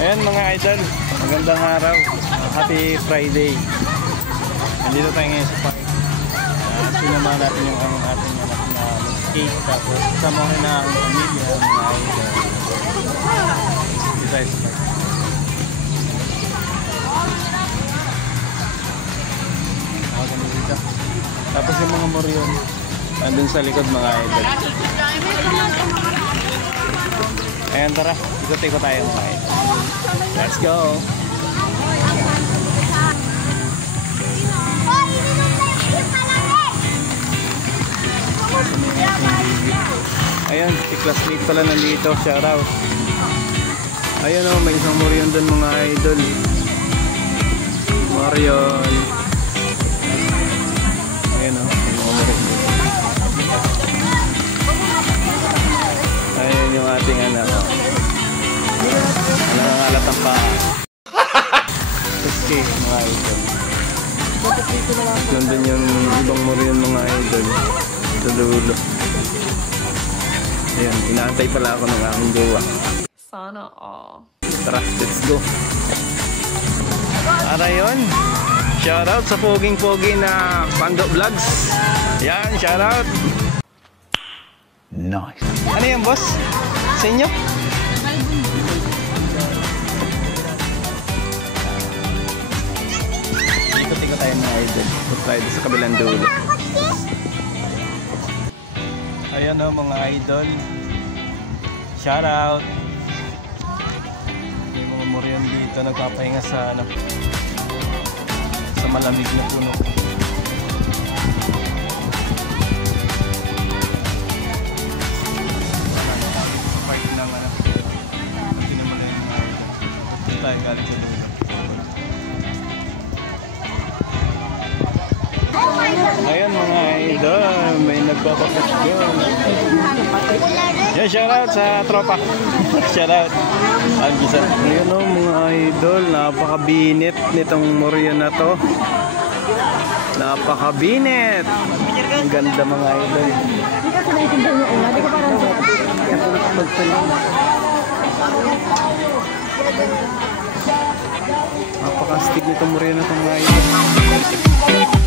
Ayan mga idol, magandang araw. Happy Friday. Nandito tayo ngayon sa park. Sinamahan natin yung ating anak na mag-skate. Tapos samahan na ang pamilya mga idol. Dito tayo sa park. Dito. Tapos yung mga moryon andun sa likod mga idol. Ayan, tara, ikot-ikot tayo mga idol. Let's go! Ayan, si classmate pala nandito, shoutout. Ayan o, may isang moryon dun mga idol. Moryon. Ayan o, may mga moryon dun. Ayan yung ating anak o. Nangangalat ang paa. Okay, mga idol. Nandun yung ibang moryon mga idol. Sa dulo. Ayan, inaantay pala ako ng aking jowa. Sana all. Tara, let's go. Para yun. Shoutout sa poging-pogi na Pando Vlogs. Ayan, shoutout. Nice. Ano yan, boss? Sa inyo? Ikot-ikot tayo mga idol. Ikot tayo sa kabilang dulo. Ayan o mga idol. Shoutout. May mga moryon dito nagpapahinga sa sa malamig na puno. Park ng tinamala yung mga idol. Tayo galing sa dulo. Ayan mga idol, may nagpapakit doon. Yan, shoutout sa tropa. Shoutout. Ayan o mga idol, napakabinit nitong moryon na to. Napakabinit. Ang ganda mga idol. Napakastig nitong moryon na to mga idol.